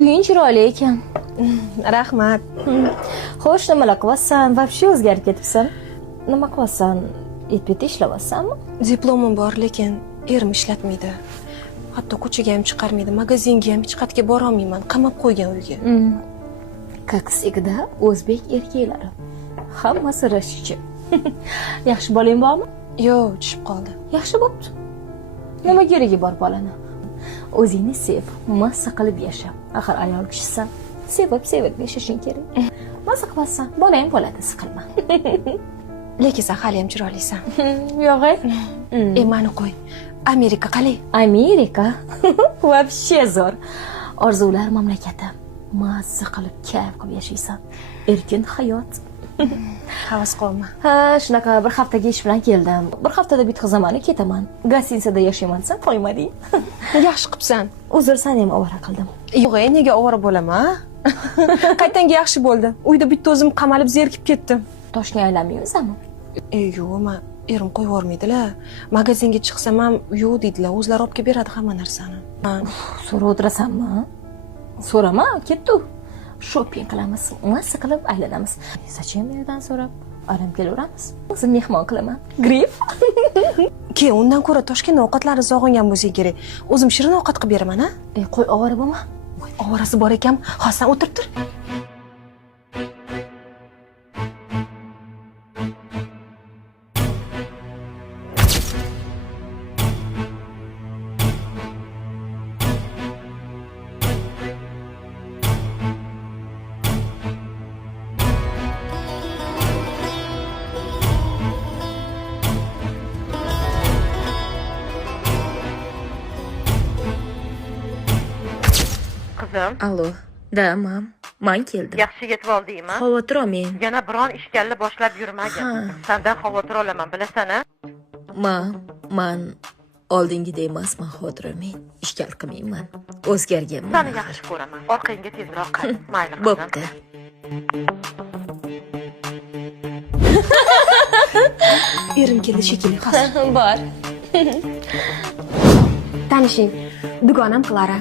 Uying chiroyli ekan. Rahmat. Xo'sh, nimalar qilyapsan? Вообще o'zgarib ketibsan. Nima qilyapsan? Etbetda ishlayapsanmi? Diplomim bor, lekin erim ishlatmaydi. Hatto ko'chaga ham chiqarmaydi, magazinga ham hech qayerga bora olmayman. Qamab qo'ygan uyga. Как всегда, o'zbek erkaklari. Hammasi rashkchi. Yaxshi bolang bormi? Yo'q, tushib qoldi. Yaxshi bo'pti. Nima keragi bor bolani? O'zingni sev, mazza qilib yasha. Axir ayol kishisan. Sevib yashashing kerak. Mazza qilasan, bola ham bo'ladi, siqilma. Lekin sen hali ham chiroylisan. Yo'q-ey. Mani qo'y. Amerika qalay? Amerika? Вообще zo'r. Orzular mamlakati. Mazza qilib, kayf qilib yashaysan. Erkin hayot. Havas qilma. Ha, shunaqa bir haftaga ish bilan keldim. Bir haftada bitqizaman, ketaman. Gostinitsada yashayman desam, qo'ymading. Yaxshi qilibsan. Uzr, seni ham ovora qildim. Yo'q, nega ovora bo'laman? Qaytanga yaxshi bo'ldi. Uyda bitta o'zim qamalib zerikib ketdim. Toshni aylanmaymisanmi? Yo'q, men erim qo'yib yubormaydilar. Magazinga chiqsam ham yo'q deydilar. O'zlari olib kelib beradi hamma narsani. So'rab o'tirasanmi? So'rama, ketdi. Shopping qilamiz, mazza qilib aylanamiz. Zachем yerdan so'rab, olam kelaveramiz. O'zim mehmon qilaman. Grif. Keyin undan ko'ra Toshkent ovqatlari sog'ingan bo'lsa kerak. O'zim shirin ovqat qilib beraman, ha? Qo'y, ovora bo'lma. Ovorasi bor ekan, hozir o'tirib tur. Qizim, Allo. Da, mam. Men keldim. yaxshi yetib oldingmi? Xavotir olmang. Yana biron ishkalni boshlab yurmagin. Sendan xavotir olaman, bilasan-a? Men oldingidek emasman, xavotir olmang. Ishkal qilmayman. O'zgarganman. Seni yaxshi ko'raman. Orqangga tezroq qara. Mayli qizim. Bo'pti. Erim keldi shekilli, hozir. Bor. Tanishing, dugonam Klara.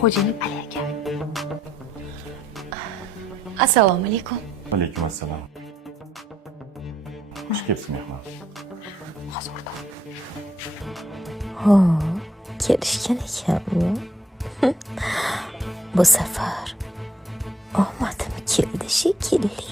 Xo'jayin Ali aka. Assalomu alaykum. Alaykum assalom. Xush kelibsiz mehmon. Hozir o'rtoq. Ho, kelishgan ekanmi? Bu safar omadim keldi shekilli.